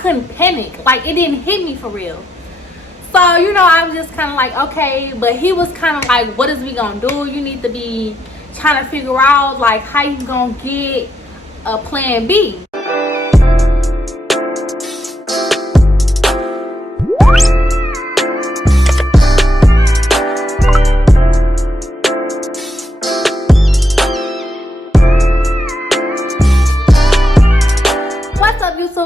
couldn't panic. Like, it didn't hit me for real. So, you know, I was just kind of like, okay. But he was kind of like, what is we gonna do? You need to be trying to figure out, like, how you gonna get a plan B.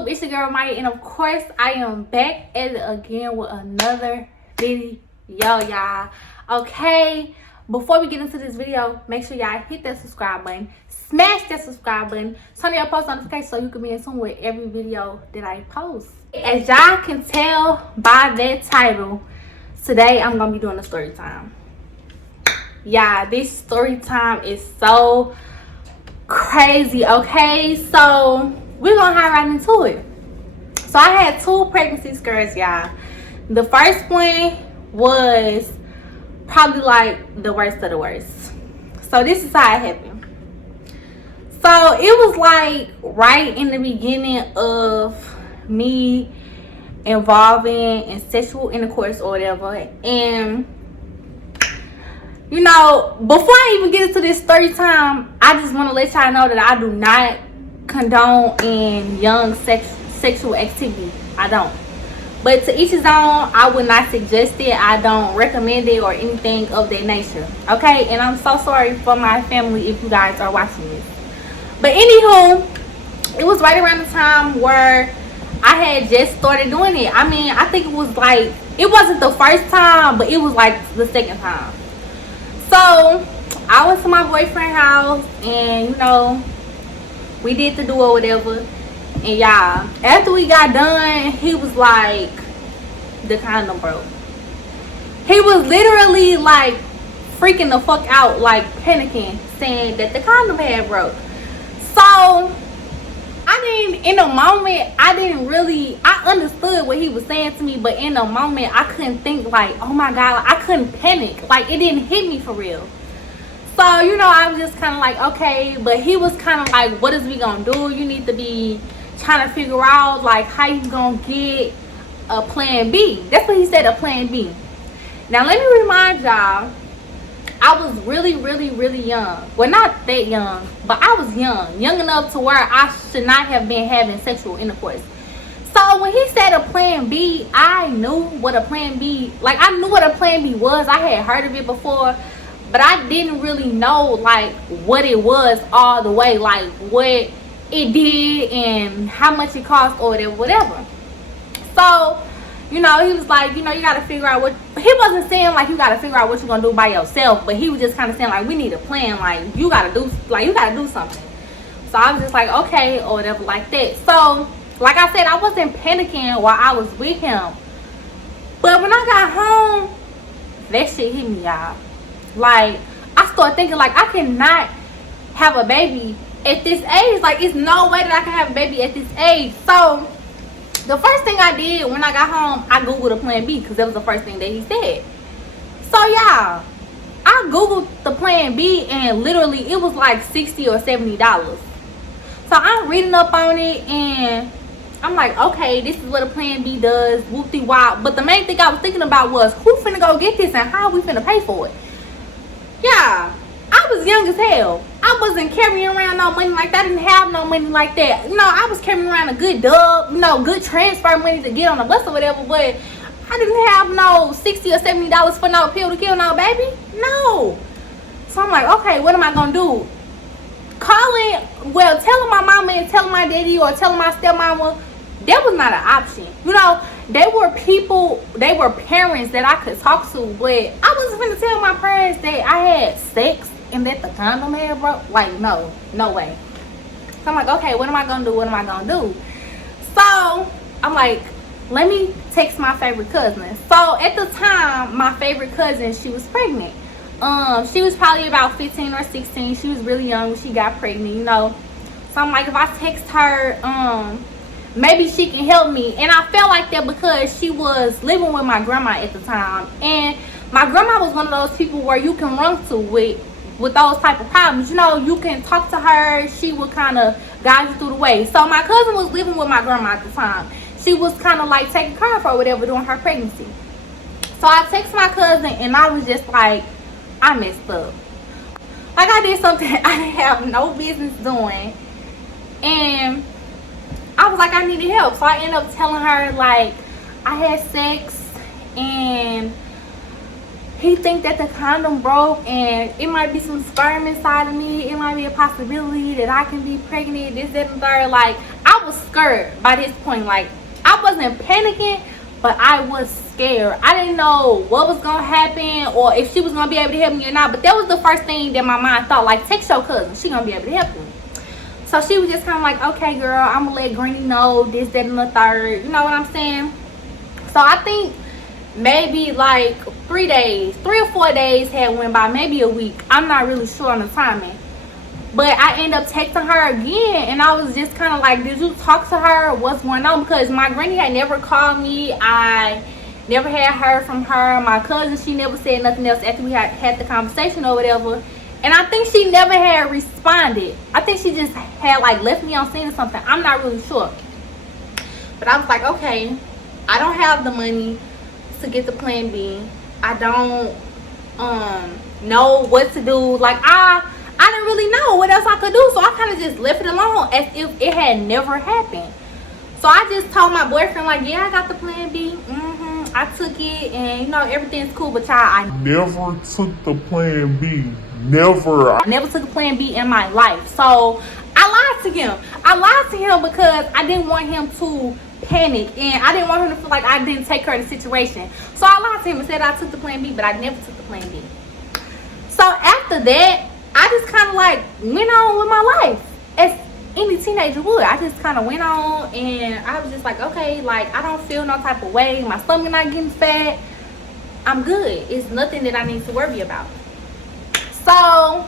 YouTube, it's your girl Maya, and of course I am back at it again with another video, y'all. Okay, before we get into this video, make sure y'all hit that subscribe button, smash that subscribe button, turn on your post notifications so you can be in tune with every video that I post. As y'all can tell by that title, today I'm gonna be doing a story time. Yeah, this story time is so crazy. Okay, so we're gonna hop right into it. So I had 2 pregnancy scares, y'all. The first one was probably like the worst of the worst. So this is how it happened. So it was like right in the beginning of me involving in sexual intercourse or whatever. And you know, before I even get into this story time, I just want to let y'all know that I do not condone in young sexual activity. I don't. But to each his own. I would not suggest it. I don't recommend it or anything of that nature. Okay, and I'm so sorry for my family if you guys are watching this. But anywho, it was right around the time where I had just started doing it. I mean, I think it was like, it wasn't the first time, but it was like the second time. So I went to my boyfriend's house, and you know, we did the do or whatever. And y'all, after we got done, he was like, the condom broke. He was literally like freaking the fuck out, like panicking, saying that the condom had broke. So in the moment, I understood what he was saying to me, but in the moment, I couldn't think like, oh my God, I couldn't panic. Like, it didn't hit me for real. So, you know, I was just kind of like, okay. But he was kind of like, what is we gonna do? You need to be trying to figure out, like, how you gonna get a plan B. That's what he said, a plan B. Now, let me remind y'all, I was really, really, really young. Well, not that young, but I was young. Young enough to where I should not have been having sexual intercourse. So, when he said a plan B, I knew what a plan B, like, I knew what a plan B was. I had heard of it before. But I didn't really know, like, what it was all the way, like, what it did and how much it cost or whatever. So, you know, he was like, you know, you got to figure out what, he wasn't saying, like, you got to figure out what you're going to do by yourself. But he was just kind of saying, like, we need a plan. Like, you got to do something. So, I was just like, okay, or whatever, like that. So, like I said, I wasn't panicking while I was with him. But when I got home, that shit hit me, y'all. Like, I started thinking, like, I cannot have a baby at this age. Like, it's no way that I can have a baby at this age. So, the first thing I did when I got home, I Googled a plan B, because that was the first thing that he said. So, y'all, I Googled the plan B, and literally, it was like $60 or $70. So, I'm reading up on it, and I'm like, okay, this is what a plan B does, whoop-de-wop. But the main thing I was thinking about was, who finna go get this, and how we finna pay for it? Yeah, I was young as hell. I wasn't carrying around no money like that. I didn't have no money like that. You know, I was carrying around a good dub, you know, good transfer money to get on the bus or whatever. But I didn't have no $60 or $70 for no pill to kill no baby. No. So I'm like, okay, what am I going to do? Telling my mama and telling my daddy or telling my stepmama, that was not an option. You know, they were parents that I could talk to, but I wasn't going to tell my parents that I had sex and that the condom had broke. Like, no way. So I'm like, okay, what am I going to do? So I'm like, let me text my favorite cousin. So at the time, my favorite cousin, she was pregnant. She was probably about 15 or 16. She was really young when she got pregnant, you know. So I'm like, if I text her, maybe she can help me. And I felt like that because she was living with my grandma at the time. And my grandma was one of those people where you can run to with those type of problems. You know, you can talk to her. She would kind of guide you through the way. So my cousin was living with my grandma at the time. she was kind of like taking care of her or whatever during her pregnancy. So I text my cousin and I was just like, I messed up. Like I did something I didn't have no business doing. And I was like, I needed help. So I ended up telling her like I had sex and he think that the condom broke and it might be some sperm inside of me. It might be a possibility that I can be pregnant, this, that, and third. Like, I was scared by this point. Like, I wasn't panicking, but I was scared. I didn't know what was going to happen or if she was going to be able to help me or not. But that was the first thing that my mind thought. Like, text your cousin. She going to be able to help me. So she was just kind of like, okay, girl, I'm going to let Granny know this, that, and the third. You know what I'm saying? So I think maybe like 3 or 4 days had went by, maybe a week. I'm not really sure on the timing. But I ended up texting her again, and I was just kind of like, did you talk to her? What's going on? Because my granny had never called me. I never had heard from her. My cousin, she never said nothing else after we had the conversation or whatever. And I think she never had responded. I think she just had like left me on scene or something. I'm not really sure. But I was like, okay, I don't have the money to get the plan B. I don't know what to do. Like I didn't really know what else I could do, so I kind of just left it alone as if it had never happened. So I just told my boyfriend like, yeah, I got the plan B. I took it and you know everything's cool, but y'all, I never took the plan B. Never. I never took a plan B in my life. So I lied to him. I lied to him because I didn't want him to panic and I didn't want him to feel like I didn't take care of the situation. So I lied to him and said I took the plan B, but I never took the plan B. So after that, I just kind of like went on with my life as any teenager would. I just kind of went on and I was just like, okay, like I don't feel no type of way. My stomach not getting fat. I'm good. It's nothing that I need to worry about. So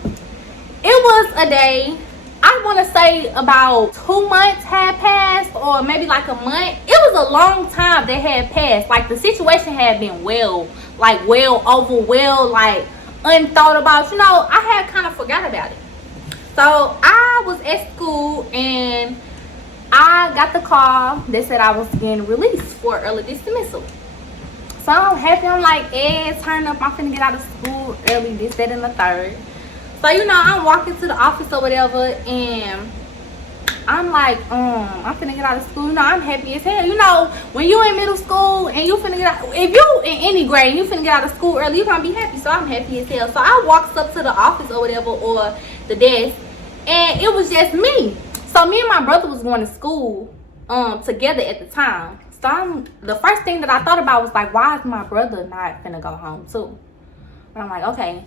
it was a day, I want to say about 2 months had passed or maybe like a month. It was a long time that had passed. Like the situation had been well over, like unthought about. You know, I had kind of forgot about it. So I was at school and I got the call that said I was getting released for early dismissal. So I'm happy. I'm like, turn up. I'm finna get out of school early, this, that, and the third. So, you know, I'm walking to the office or whatever, and I'm like, I'm finna get out of school. You know, I'm happy as hell. You know, when you in middle school and you finna get out, if you in any grade and you finna get out of school early, you gonna be happy. So I'm happy as hell. So I walked up to the office or whatever, or the desk, and it was just me. So me and my brother was going to school together at the time. So the first thing that I thought about was like, why is my brother not finna go home too? And I'm like, okay.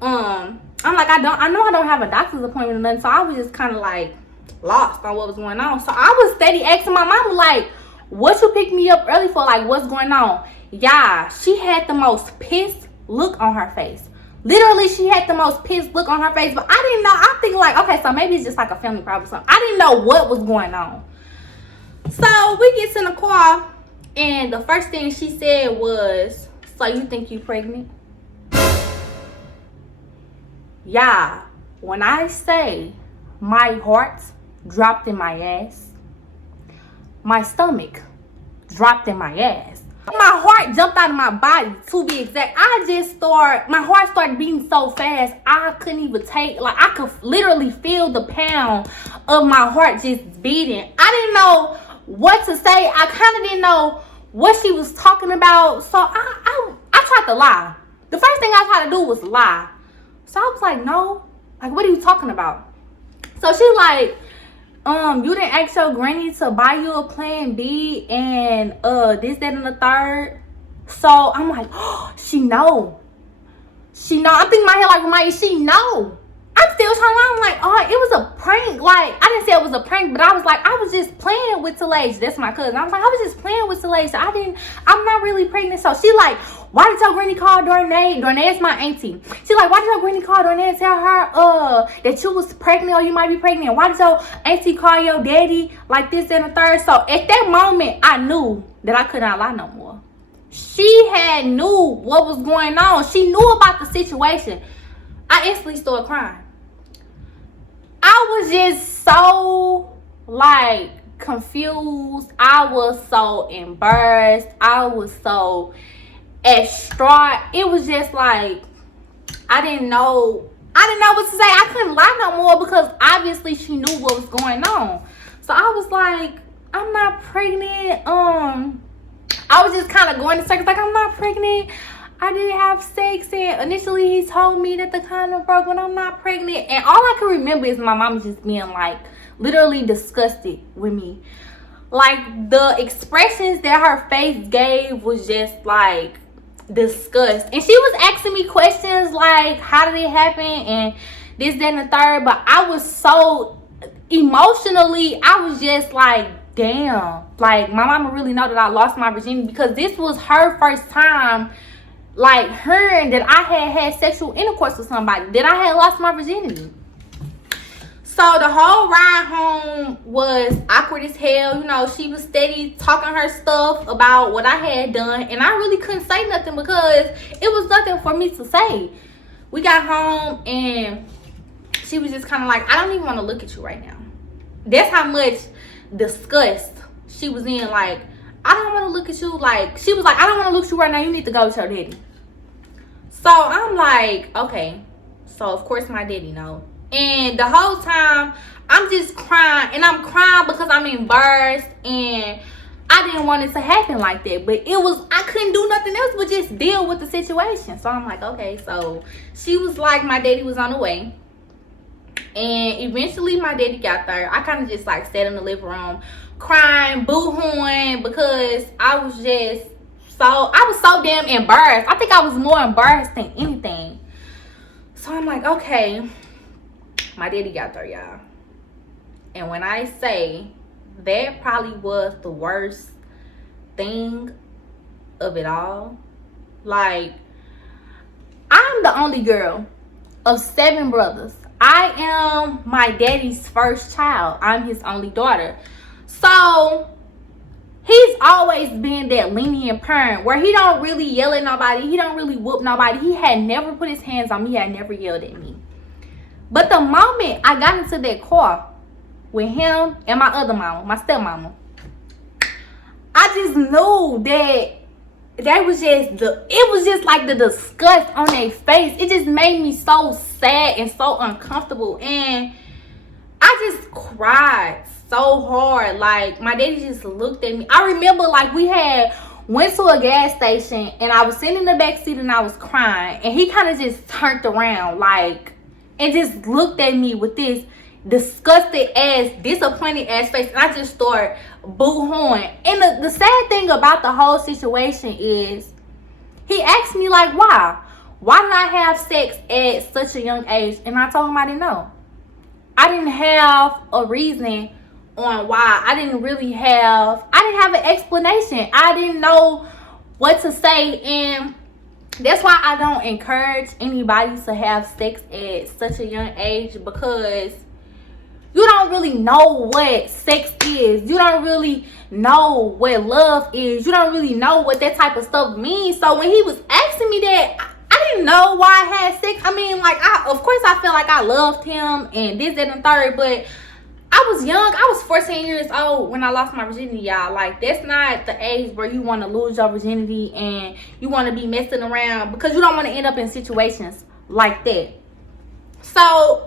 I'm like, I know I don't have a doctor's appointment or nothing, so I was just kind of like lost on what was going on. So I was steady asking my mama like, what you picked me up early for? Like, what's going on? Yeah, she had the most pissed look on her face. Literally, she had the most pissed look on her face, but I didn't know. I'm thinking like, okay, so maybe it's just like a family problem or something. I didn't know what was going on. So we get in the car, and the first thing she said was, so you think you pregnant? Yeah, when I say my heart dropped in my ass, my stomach dropped in my ass. My heart jumped out of my body, to be exact. My heart started beating so fast, I couldn't even take, like I could literally feel the pound of my heart just beating. I didn't know what to say. I kind of didn't know what she was talking about. So I tried to lie. The first thing I tried to do was lie. So I was like, no, like what are you talking about? So she like, you didn't ask your granny to buy you a plan B and this, that, and the third. So I'm like, oh, she know. I'm thinking in my head like, Maya, she know. I'm still trying to lie. I'm like, oh, it was a prank. Like, I didn't say it was a prank, but I was like, I was just playing with Talasia. That's my cousin. I was like, I was just playing with Talasia. I'm not really pregnant. So she like, why did your granny call Dornay? Dornay is my auntie. She like, why did your granny call Dornay and tell her that you was pregnant or you might be pregnant? Why did your auntie call your daddy like this and the third? So at that moment, I knew that I could not lie no more. She had knew what was going on. She knew about the situation. I instantly started crying. I was just so like confused. I was so embarrassed. I was so distraught. It was just like I didn't know what to say. I couldn't lie no more because obviously she knew what was going on. So I was like, I'm not pregnant. I was just kind of going in circles like, I'm not pregnant. I didn't have sex, and initially he told me that the condom broke when I'm not pregnant. And all I can remember is my mom just being like literally disgusted with me. Like the expressions that her face gave was just like disgust. And she was asking me questions like, how did it happen and this, that, and the third. But I was so emotionally, I was just like, damn, like my mama really know that I lost my virginity, because this was her first time like hearing that I had sexual intercourse with somebody, that I had lost my virginity. So the whole ride home was awkward as hell. You know, she was steady talking her stuff about what I had done, and I really couldn't say nothing because it was nothing for me to say. We got home and she was just kind of like, I don't even want to look at you right now. That's how much disgust she was in. Like, I don't want to look at you. Like, she was like, I don't want to look at you right now. You need to go with your daddy. So I'm like, okay. So of course my daddy know. And the whole time I'm just crying, and I'm crying because I'm embarrassed, and I didn't want it to happen like that. But I couldn't do nothing else but just deal with the situation. So I'm like, okay. So she was like, my daddy was on the way. And eventually my daddy got there. I kind of just like sat in the living room crying, boo-hooing, because I was so damn embarrassed. I think I was more embarrassed than anything. So I'm like, okay. My daddy got there, y'all. And when I say that probably was the worst thing of it all. Like, I'm the only girl of 7 brothers. I am my daddy's first child. I'm his only daughter. So he's always been that lenient parent where he don't really yell at nobody. He don't really whoop nobody. He had never put his hands on me. He had never yelled at me. But the moment I got into that car with him and my other mama, my stepmama, I just knew that was just like the disgust on their face. It just made me so sad and so uncomfortable. And I just cried so hard. Like, my daddy just looked at me. I remember, like, we went to a gas station, and I was sitting in the back seat and I was crying, and he kind of just turned around, like, and just looked at me with this disgusted ass, disappointed ass face, and I just started boo-hooing. And the sad thing about the whole situation is he asked me, like, why did I have sex at such a young age? And I told him I didn't know. I didn't have a reason on why. I didn't have an explanation. I didn't know what to say. And that's why I don't encourage anybody to have sex at such a young age, because you don't really know what sex is. You don't really know what love is. You don't really know what that type of stuff means. So when he was asking me that, I didn't know why I had sex. I mean, like, of course I felt like I loved him and this, that, and the third, but I was young. I was 14 years old when I lost my virginity, y'all. Like, that's not the age where you want to lose your virginity and you want to be messing around, because you don't want to end up in situations like that. So,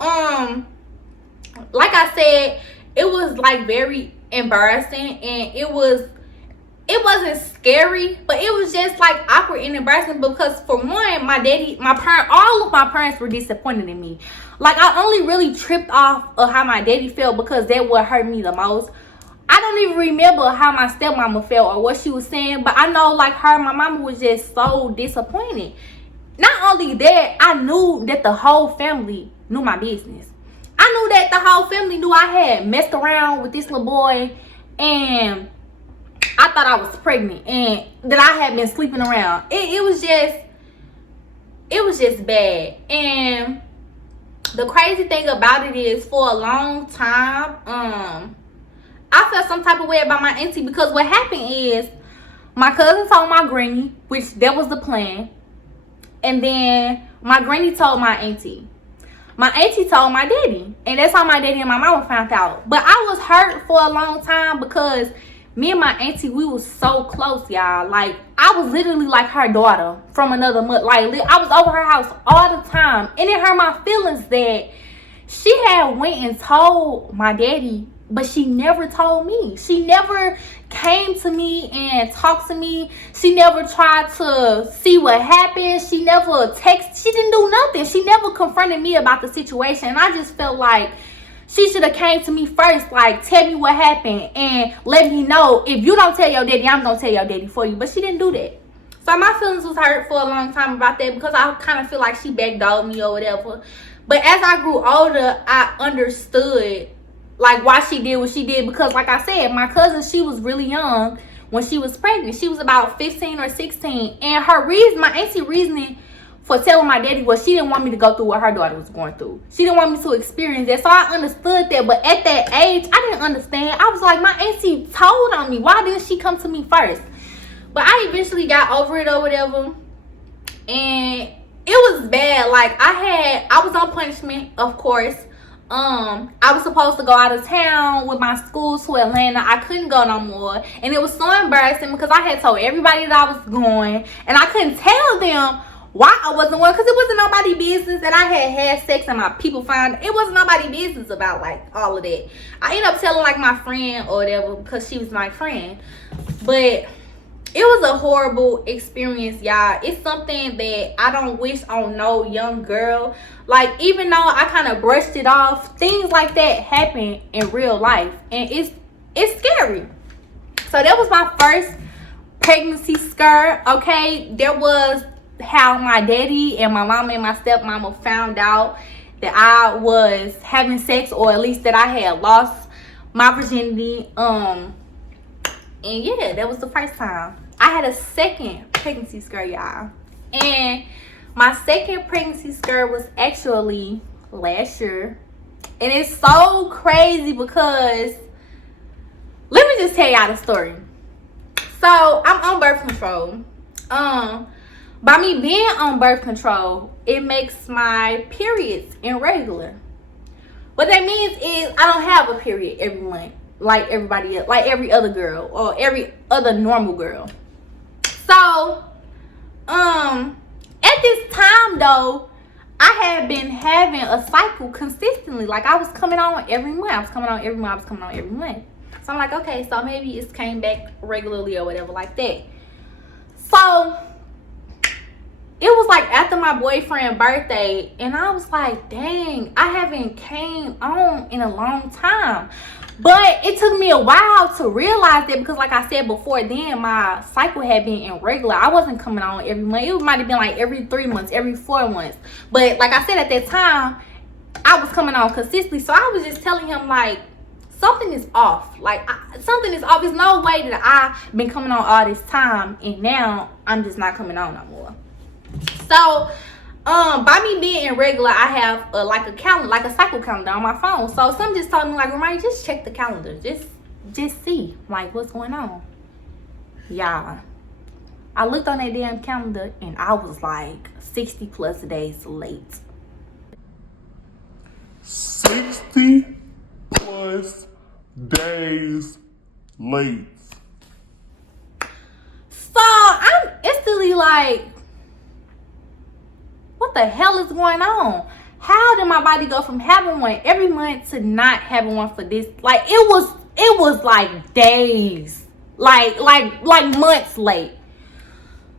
like I said, it was like very embarrassing, and it wasn't scary, but it was just like awkward and embarrassing, because for one, all of my parents were disappointed in me. Like, I only really tripped off of how my daddy felt, because that would hurt me the most. I don't even remember how my stepmama felt or what she was saying, but I know, like, my mama was just so disappointed. Not only that, I knew that the whole family knew my business. I knew that the whole family knew I had messed around with this little boy, and I thought I was pregnant, and that I had been sleeping around. It was just bad. And the crazy thing about it is, for a long time, I felt some type of way about my auntie, because what happened is my cousin told my granny, which that was the plan, and then my granny told my auntie. my auntie told my daddy, and that's how my daddy and my mama found out. But I was hurt for a long time because me and my auntie, we was so close, y'all. Like, I was literally like her daughter from another mother. Like, I was over her house all the time, and it hurt my feelings that she had went and told my daddy, but she never told me. She never came to me and talked to me. She never tried to see what happened. She never texted. She didn't do nothing. She never confronted me about the situation. And I just felt like she should have came to me first, like, tell me what happened and let me know. If you don't tell your daddy, I'm gonna tell your daddy for you. But she didn't do that. So my feelings was hurt for a long time about that, because I kind of feel like she backdoored me or whatever. But as I grew older, I understood like why she did what she did, because like I said, my cousin, she was really young when she was pregnant. She was about 15 or 16, and her reason, my auntie reasoning for telling my daddy was she didn't want me to go through what her daughter was going through. She didn't want me to experience that. So I understood that, but at that age, I didn't understand. I was like, my auntie told on me. Why didn't she come to me first? But I eventually got over it or whatever, and it was bad. Like, I was on punishment, of course. I was supposed to go out of town with my school to Atlanta. I couldn't go no more, and it was so embarrassing because I had told everybody that I was going, and I couldn't tell them why I wasn't going, because it wasn't nobody's business. And I had sex, and my people found it wasn't nobody's business about like all of that. I ended up telling like my friend or whatever, because she was my friend. But it was a horrible experience, y'all. It's something that I don't wish on no young girl. Like, even though I kind of brushed it off, things like that happen in real life, and it's scary. So that was my first pregnancy scare. Okay, there was how my daddy and my mama and my stepmama found out that I was having sex, or at least that I had lost my virginity. And yeah, that was the first time. I had a second pregnancy scare, y'all. And my second pregnancy scare was actually last year. And it's so crazy because, let me just tell y'all the story. So I'm on birth control. By me being on birth control, it makes my periods irregular. What that means is I don't have a period every month like everybody else, like every other girl or every other normal girl. So at this time though, I had been having a cycle consistently. Like, I was coming on every month. I was coming on every month. So I'm like, okay, so maybe it's came back regularly or whatever like that. So it was like after my boyfriend's birthday, and I was like, dang, I haven't came on in a long time. But it took me a while to realize that, because like I said before, then my cycle had been irregular. I wasn't coming on every month. It might have been like every 3 months, every 4 months. But like I said, at that time, I was coming on consistently. So I was just telling him, like, something is off. Like, something is off. There's no way that I've been coming on all this time, and now I'm just not coming on no more. So by me being irregular, I have like a calendar, like a cycle calendar on my phone. So some just told me, like, Ramaya, just check the calendar, just see like what's going on. Y'all, I looked on that damn calendar and I was like 60 plus days late. 60 plus days late. So I'm instantly like, what the hell is going on? How did my body go from having one every month to not having one for this? Like, it was like days, like months late.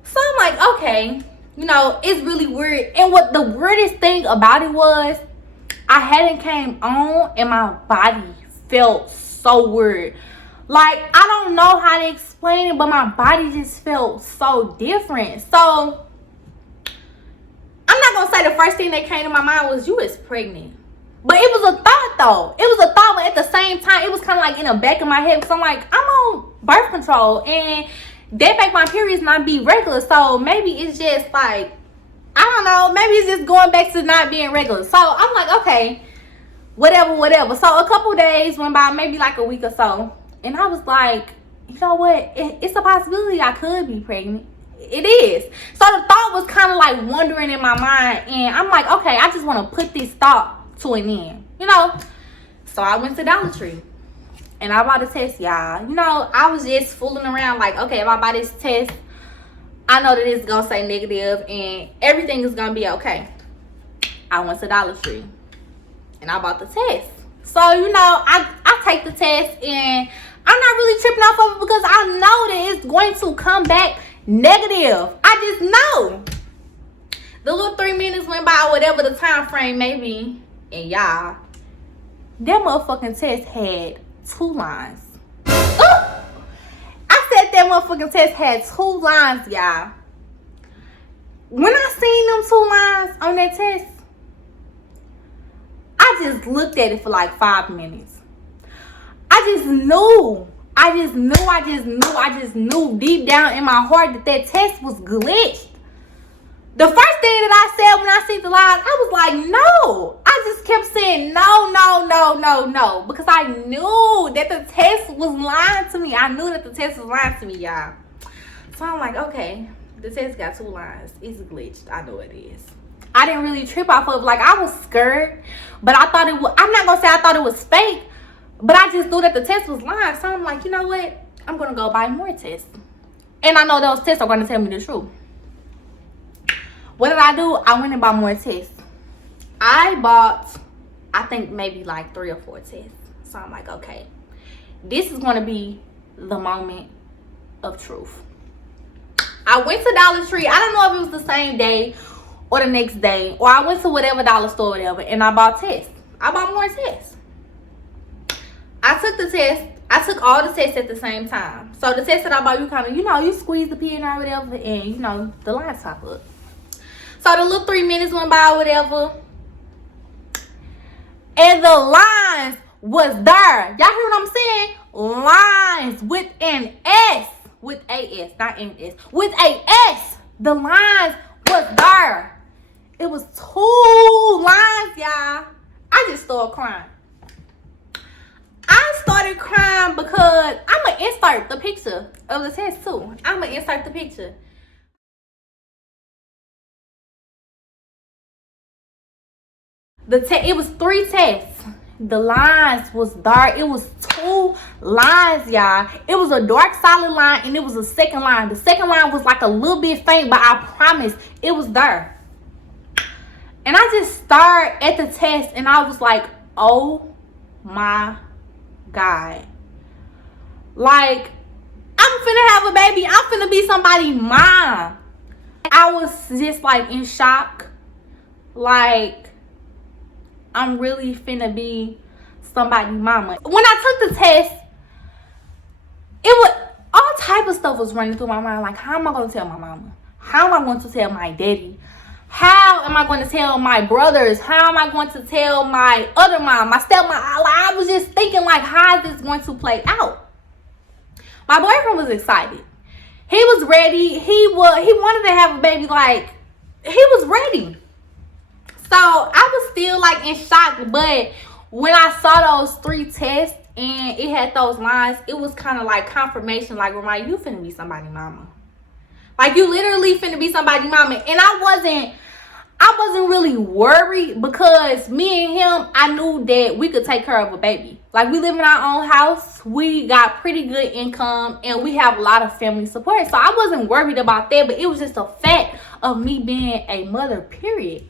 So I'm like, okay, you know, it's really weird. And what the weirdest thing about it was, I hadn't came on and my body felt so weird. Like, I don't know how to explain it, but my body just felt so different. So I'm not gonna say the first thing that came to my mind was, you is pregnant. But it was a thought though. It was a thought, but at the same time, it was kind of like in the back of my head, because I'm like, I'm on birth control and that make my periods not be regular. So maybe it's just like, I don't know, maybe it's just going back to not being regular. So I'm like, okay, whatever. So a couple days went by, maybe like a week or so, and I was like, you know what, it's a possibility I could be pregnant. It is. So the thought was kind of like wandering in my mind, and I'm like, okay, I just want to put this thought to an end, you know. So I went to Dollar Tree and I bought a test, y'all. You know, I was just fooling around like, okay, if I buy this test, I know that it's gonna say negative and everything is gonna be okay. I went to Dollar Tree and I bought the test. So, you know, I take the test and I'm not really tripping off of it because I know that it's going to come back negative. I just know. The little 3 minutes went by, whatever the time frame may be, and y'all, that motherfucking test had 2 lines. I said that motherfucking test had 2 lines, y'all. When I seen them 2 lines on that test, I just looked at it for like 5 minutes. I just knew deep down in my heart that that test was glitched. The first thing that I said when I seen the lines, I was like, no. I just kept saying no, because I knew that the test was lying to me. I knew that the test was lying to me, y'all. So I'm like, okay, the test got 2 lines. It's glitched. I know it is. I didn't really trip off of it. Like, I was scared, but I thought it was, I'm not gonna say I thought it was fake, but I just knew that the test was lying. So I'm like, you know what? I'm gonna go buy more tests. And I know those tests are gonna tell me the truth. What did I do? I went and bought more tests. I bought, I think maybe like 3 or 4 tests. So I'm like, okay, this is gonna be the moment of truth. I went to Dollar Tree. I don't know if it was the same day or the next day, or I went to whatever dollar store or whatever, and I bought tests. I bought more tests. I took the test. I took all the tests at the same time. So the test that I bought, you kind of, you know, you squeeze the pin or whatever, and, you know, the lines pop up. So the little 3 minutes went by or whatever, and the lines was there. Y'all hear what I'm saying? Lines with an S. With a S, not an S. With a S. The lines was there. It was 2 lines, y'all. I just started crying. I started crying because I'm going to insert the picture of the test too. I'm going to insert the picture. It was 3 tests. The lines was dark. It was 2 lines, y'all. It was a dark solid line and it was a second line. The second line was like a little bit faint, but I promise it was there. And I just stared at the test and I was like, oh my God. Like, I'm finna have a baby. I'm finna be somebody's mom. I was just like in shock. Like, I'm really finna be somebody's mama. When I took the test, it was all type of stuff was running through my mind. Like, how am I going to tell my mama? How am I going to tell my daddy? How am I going to tell my brothers? How am I going to tell my other mom, my stepmom? I was just thinking, like, how is this going to play out? My boyfriend was excited. He was ready. He wanted to have a baby. Like, he was ready. So I was still like in shock, but when I saw those 3 tests and it had those lines, it was kind of like confirmation, like, Ramaya, you finna be somebody's mama. Like, you literally finna be somebody's mama. And I wasn't really worried because me and him, I knew that we could take care of a baby. Like, we live in our own house, we got pretty good income, and we have a lot of family support. So I wasn't worried about that, but it was just a fact of me being a mother, period.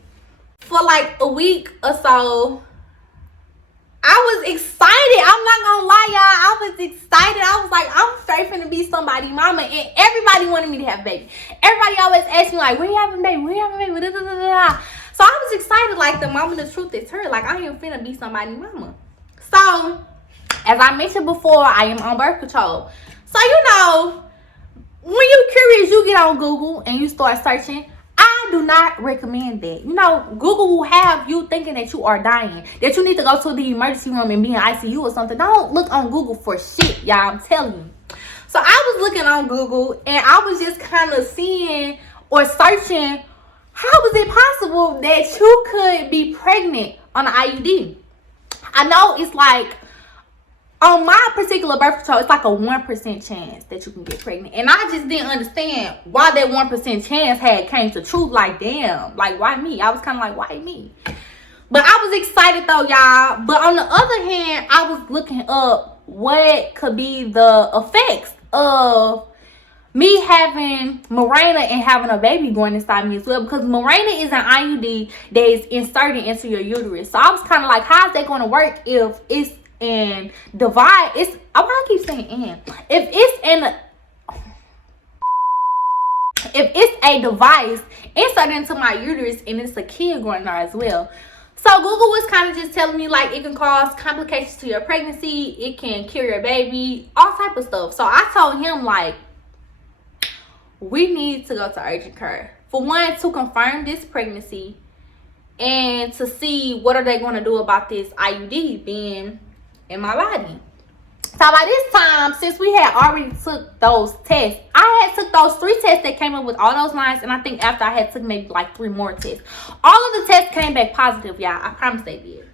For like a week or so, I was excited. I'm not gonna lie, y'all. I was excited. I was like, I'm straight finna be somebody's mama. And everybody wanted me to have a baby. Everybody always asked me, like, when you having a baby? When you having a baby? Da, da, da, da. So I was excited, like, the moment the truth is heard. Like, I am finna be somebody's mama. So, as I mentioned before, I am on birth control. So, you know, when you're curious, you get on Google and you start searching. I do not recommend that. You know, Google will have you thinking that you are dying, that you need to go to the emergency room and be in ICU or something. Don't look on Google for shit, y'all. I'm telling you. So I was looking on Google and I was just kind of seeing or searching, how is it possible that you could be pregnant on an IUD? I know it's like on my particular birth control, it's like a 1% chance that you can get pregnant. And I just didn't understand why that 1% chance had came to truth. Like, damn, like, why me? I was kind of like, why me? But I was excited though, y'all. But on the other hand, I was looking up what could be the effects of me having Mirena and having a baby going inside me as well, because Mirena is an IUD that is inserted into your uterus. So I was kind of like, how is that going to work if it's in divide? It's, why I keep saying in? If it's a device inserted into my uterus and it's a kid going there as well. So Google was kind of just telling me like it can cause complications to your pregnancy, it can kill your baby, all type of stuff. So I told him like, we need to go to urgent care. For one, to confirm this pregnancy and to see what are they going to do about this IUD being in my body. So by this time, since we had already took those tests, I had took those 3 tests that came up with all those lines, and I think after I had took maybe like 3 more tests. All of the tests came back positive, y'all. I promise they did.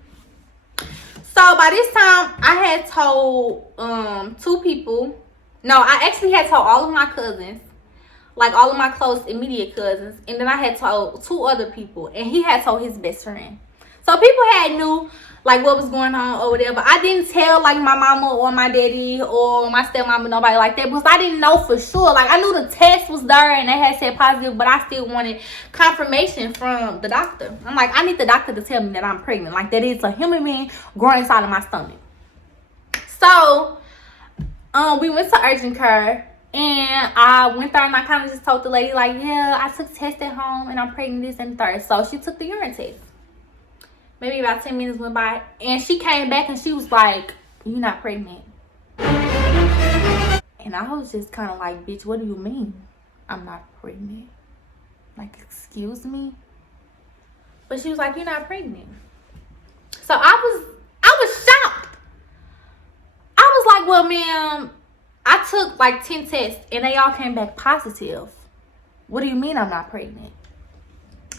So by this time, I had told 2 people. No, I actually had told all of my cousins, like all of my close immediate cousins, and then I had told 2 other people, and he had told his best friend. So people had knew like what was going on over there, but I didn't tell like my mama or my daddy or my stepmama, nobody like that, because I didn't know for sure. Like I knew the test was there and they had said positive, but I still wanted confirmation from the doctor. I'm like, I need the doctor to tell me that I'm pregnant, like that it's a human being growing inside of my stomach. So we went to urgent care. And I went there and I kind of just told the lady, like, yeah, I took tests at home and I'm pregnant this and third. So she took the urine test. Maybe about 10 minutes went by. And she came back and she was like, you're not pregnant. And I was just kind of like, bitch, what do you mean I'm not pregnant? Like, excuse me? But she was like, you're not pregnant. So I was shocked. I was like, well, ma'am, I took like 10 tests and they all came back positive. What do you mean I'm not pregnant?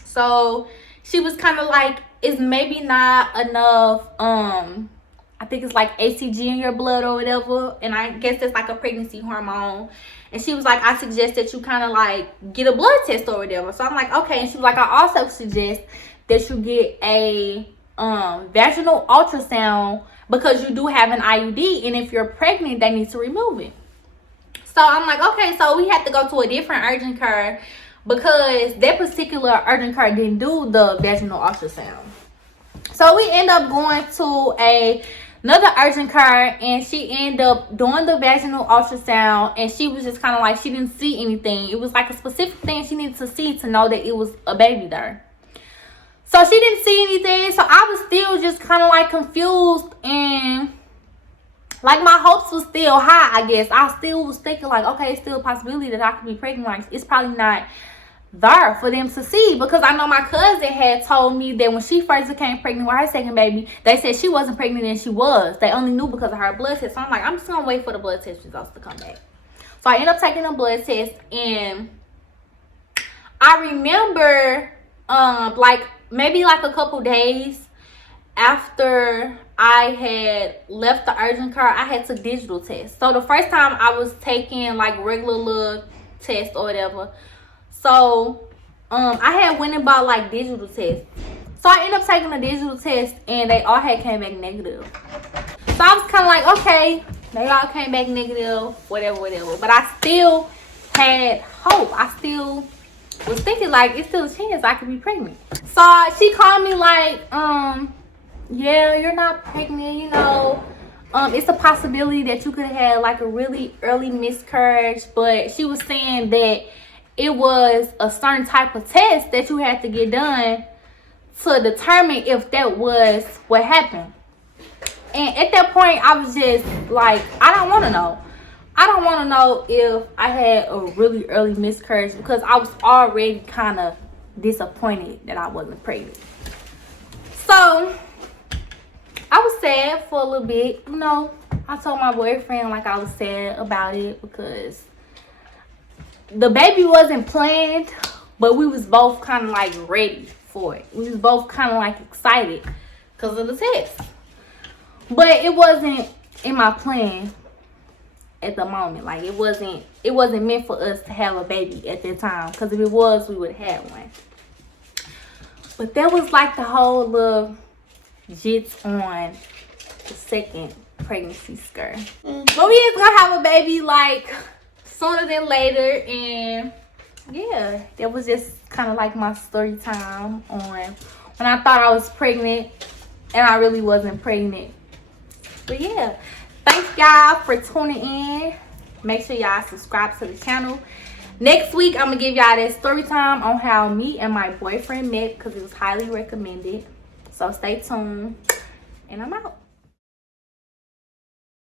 So she was kind of like, it's maybe not enough, I think it's like HCG in your blood or whatever. And I guess it's like a pregnancy hormone. And she was like, I suggest that you kind of like get a blood test or whatever. So I'm like, okay. And she was like, I also suggest that you get a vaginal ultrasound, because you do have an IUD, and if you're pregnant, they need to remove it. So I'm like, okay, so we had to go to a different urgent care because that particular urgent care didn't do the vaginal ultrasound. So we end up going to another urgent care, and she ended up doing the vaginal ultrasound, and she was just kind of like, she didn't see anything. It was like a specific thing she needed to see to know that it was a baby there. So she didn't see anything. So I was still just kind of like confused, and like my hopes was still high, I guess. I still was thinking like, okay, it's still a possibility that I could be pregnant. Like it's probably not there for them to see, because I know my cousin had told me that when she first became pregnant with her second baby, they said she wasn't pregnant and she was. They only knew because of her blood test. So I'm like, I'm just gonna wait for the blood test results to come back. So I ended up taking a blood test, and I remember like maybe like a couple days after I had left the urgent care, I had took digital tests. So the first time I was taking like regular little tests or whatever. So I had went and bought like digital tests. So I ended up taking a digital test, and they all had came back negative. So I was kind of like, okay, they all came back negative, whatever. But I still had hope. I still was thinking like it's still a chance I could be pregnant. So she called me like, yeah, you're not pregnant, you know. It's a possibility that you could have had like a really early miscarriage, but she was saying that it was a certain type of test that you had to get done to determine if that was what happened. And at that point, I was just like, I don't want to know. I don't want to know if I had a really early miscarriage, because I was already kind of disappointed that I wasn't pregnant. So I was sad for a little bit, you know. I told my boyfriend like I was sad about it, because the baby wasn't planned, but we was both kind of like ready for it. We was both kind of like excited because of the test. But it wasn't in my plan at the moment. Like it wasn't meant for us to have a baby at that time, because if it was, we would have had one. But that was like the whole little jits on the second pregnancy scare. But we is gonna have a baby like sooner than later, and yeah, that was just kind of like my story time on when I thought I was pregnant and I really wasn't pregnant. But yeah, thanks y'all for tuning in. Make sure y'all subscribe to the channel. Next week I'm gonna give y'all that story time on how me and my boyfriend met, because it was highly recommended. So stay tuned, and I'm out.